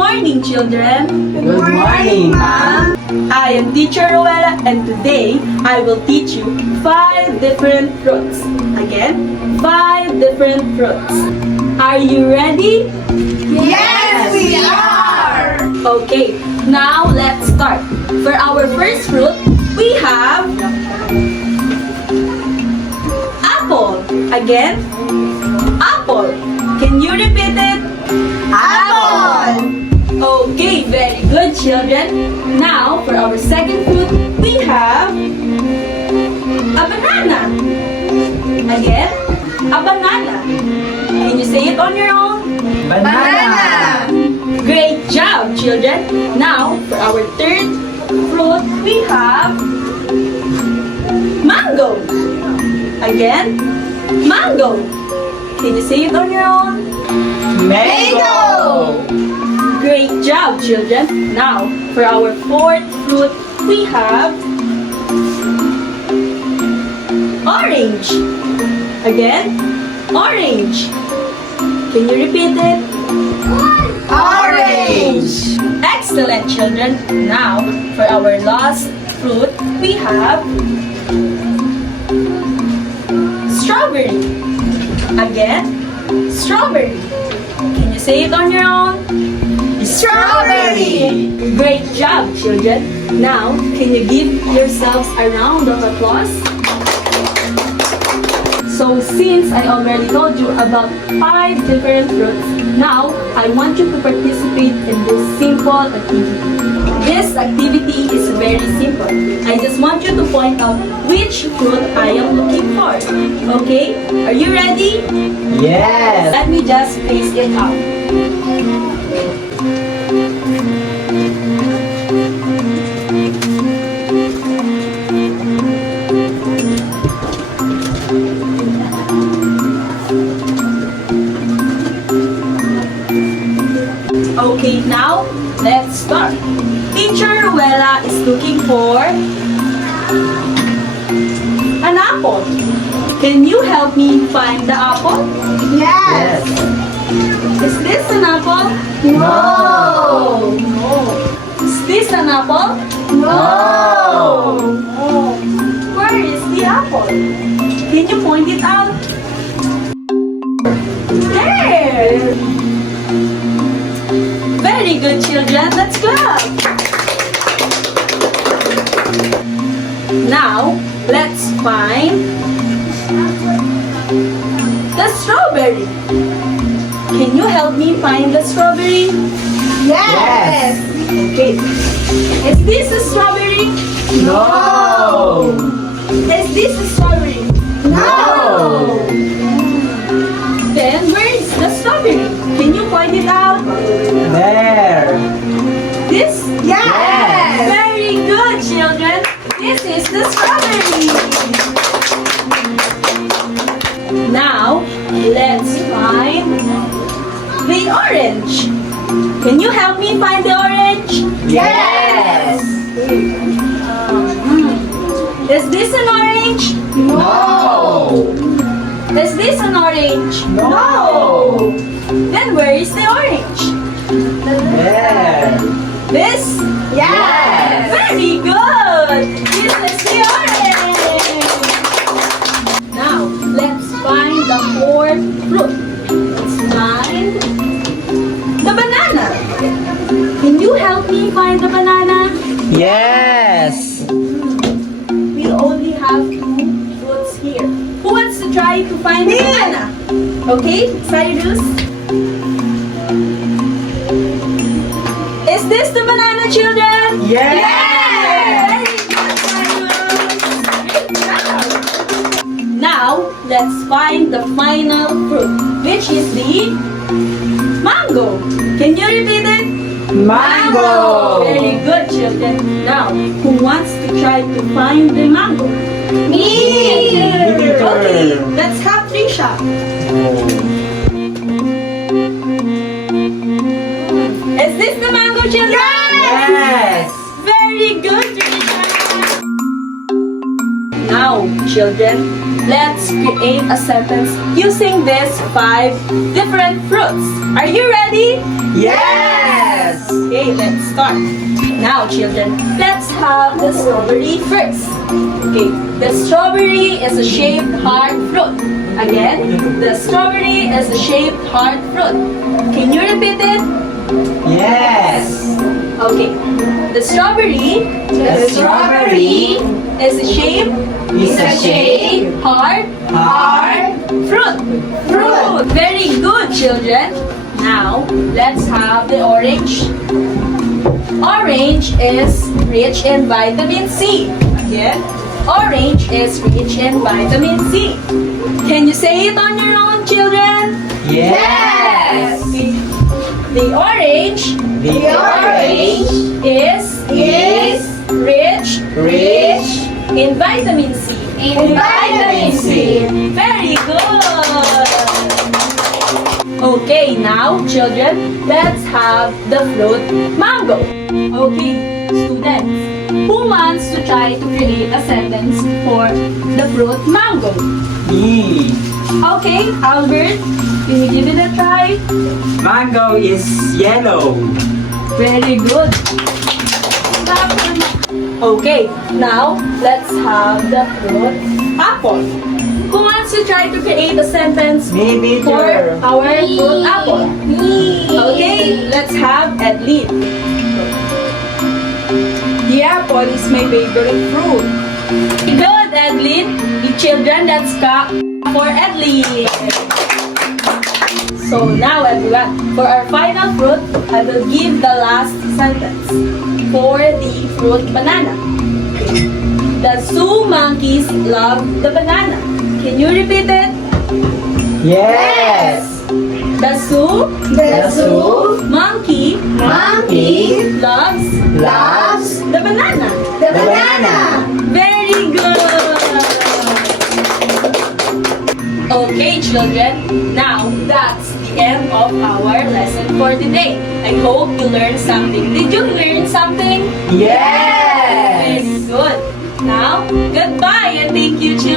morning, children. Good morning, ma'am. I am Teacher Rowella, and today I will teach you 5 different fruits. Again, 5 different fruits. Are you ready? Yes, we are. Okay, now let's start. For our first fruit, we have apple. Again, apple. Can you repeat it? Apple. Okay, very good, children. Now, for our second fruit, we have a banana. Again, a banana. Can you say it on your own? Banana. Great job, children. Now, for our third fruit, we have mango. Again, mango. Can you say it on your own? Mango. Great job, children. Now, for our fourth fruit, we have orange. Again, orange. Can you repeat it? Orange. Excellent, children. Now, for our last fruit, we have strawberry. Again, strawberry. Can you say it on your own? Strawberry. Great job, children. Now, can you give yourselves a round of applause? So, since I already told you about 5 different fruits, now I want you to participate in this simple activity. This activity is very simple. I just want you to point out which fruit I am looking for. Okay? Are you ready? Yes. Let me just space it out. Okay, now let's start. Teacher Rowella is looking for an apple. Can you help me find the apple? Yes. Is this an apple? No. No. Is this an apple? No. No. Where is the apple? Can you point it out? There. Very good, children. Let's clap. Now, let's find the strawberry. Can you help me find the strawberry? Yes. Okay. Is this a strawberry? No. Is this a strawberry? No. Then where is the strawberry? Can you point it out? There. This? Yes. Very good, children. This is the strawberry. Now, let's find the orange. Can you help me find the orange? Yes. Is this an orange? No. Is this an orange? No. Then where is the orange? There. This? Yes. Very good. This is the orange. Now, let's find the fourth fruit. Let's find the banana. Can you help me find the banana? Yes. We only have 2 fruits here. Who wants to try to find the banana? Okay, Cyrus? Is this the banana, children? Yes. Very good, Cyrus. Now, let's find the final fruit, which is the mango. Can you repeat it? Mango. Very good, children. Now, who wants to try to find the mango? Me. Okay, let's have Trisha. Is this the mango, children? Yes. Very good, Trisha. Now, children, let's create a sentence using these 5 different fruits. Are you ready? Yes. Okay, let's start. Now, children, let's have the strawberry first. Okay, the strawberry is a shaped heart fruit. Again, the strawberry is a shaped heart fruit. Can you repeat it? Yes. Okay, the strawberry is a shape heart fruit. Very good, children. Now, let's have the orange. Orange is rich in vitamin C. Again, orange is rich in vitamin C. Can you say it on your own, children? Yes. Okay. The orange is rich in vitamin C. Very good. Okay, now children, let's have the fruit mango. Okay, students, who wants to try to create a sentence for the fruit mango? Me. Okay, Albert, can you give it a try? Mango is yellow. Very good. Okay, now let's have the fruit apple. Who wants to try to create a sentence Me, for teacher. our fruit apple? Okay, let's have Edlin. The apple is my favorite fruit. Good, Edlin. You children, let's clap for Edlin. So now, everyone, for our final fruit, I will give the last sentence for the fruit banana. Okay. The zoo monkeys love the banana. Can you repeat it? Yes. The zoo monkey loves the banana. Very good. Okay, children. Now, that's the end of our lesson for today. I hope you learned something. Did you learn something? Yes. Very good. Now, goodbye and thank you, children.